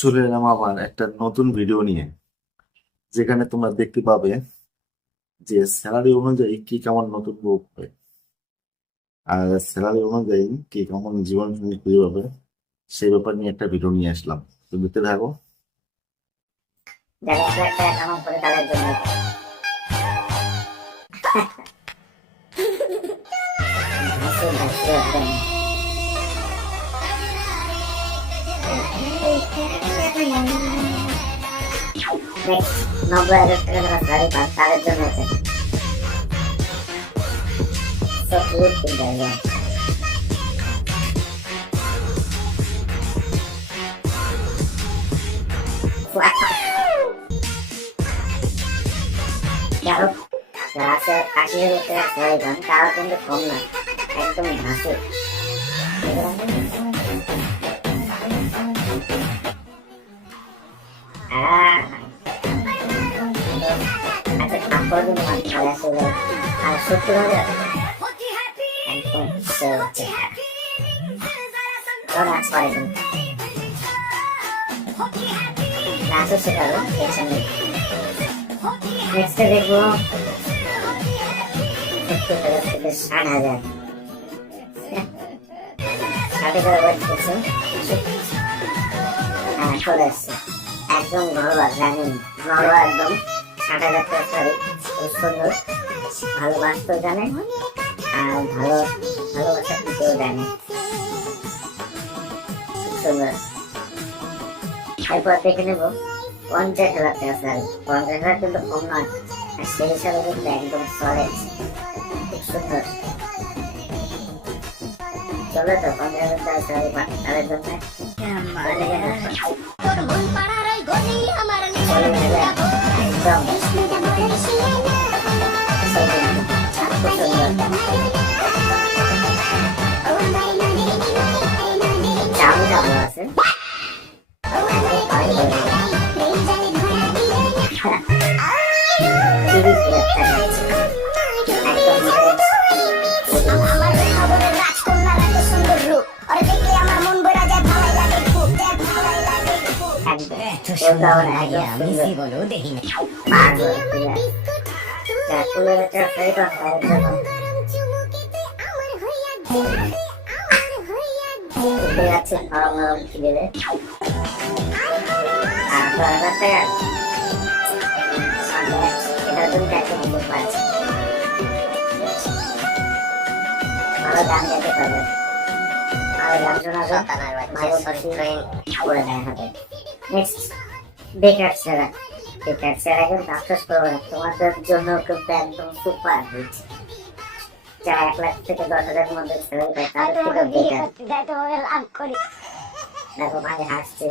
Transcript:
চলে এলাম আবার একটা নতুন ভিডিও নিয়ে, যেখানে তোমরা দেখতে পাবে যে স্যালারি অনুযায়ী কি কেমন নতুন বউ পাবে আর স্যালারি অনুযায়ী কি কেমন জীবন সঙ্গী খুঁজে পাবে, সেই ব্যাপার নিয়ে একটা ভিডিও নিয়ে আসলাম। তো দেখতে থাকো। যারা 1 লাখ টাকা কামাই করে তাদের জন্য ভাসে ভাসে একদম 90,000 টাকা যারা স্যালারি পান তাদের জন্য এটা সো কিউট জায়গা। যাই হোক, যারা 80,000 টাকা স্যালারি পান তারা কিন্তু কম না, একদম ভাসে। আচ্ছা, থাপ্পড় কিন্তু মারতে পারে আসলে। আর 70,000 একদম নাচ পারে কিন্তু নাচও শেখাবো, টেনশন নেই। নেক্সটে দেখবো 70,000 থেকে 60,000। 60,000 ওয়েট করছে, হ্যাঁ চলে আসছে একদম ঘরোয়া, জানেন ঘরোয়া একদম। 60,000 টাকা সরি, খুব সুন্দর, ভালোবাসতেও জানে আর ভালোবাসা দিতেও জানে, খুব সুন্দর। এরপর দেখে নেব 50,000 টাকা স্যালারি। 50,000 কিন্তু কম নয়, আর সেই হিসাবে কিন্তু একদম সলিড, খুব সুন্দর। চলে তো 50,000 টাকা স্যালারি পান তাদের জন্য একদম চামড়া ভালো আছে। 30,000 টাকা ভালো দাম দিতে পারবে, ভালো দাম করে দেয় হবে। নেক্সট বেকার ছেড়া। বেকার ছেড়া কিন্তু আফসোস করবে না, তোমাদের জন্য কিন্তু একদম সুপার হিট। যারা 1 লাখ থেকে 10,000 মধ্যে স্যালারি পায় তাদের থেকে বেকার। দেখো ভাই হাসছে।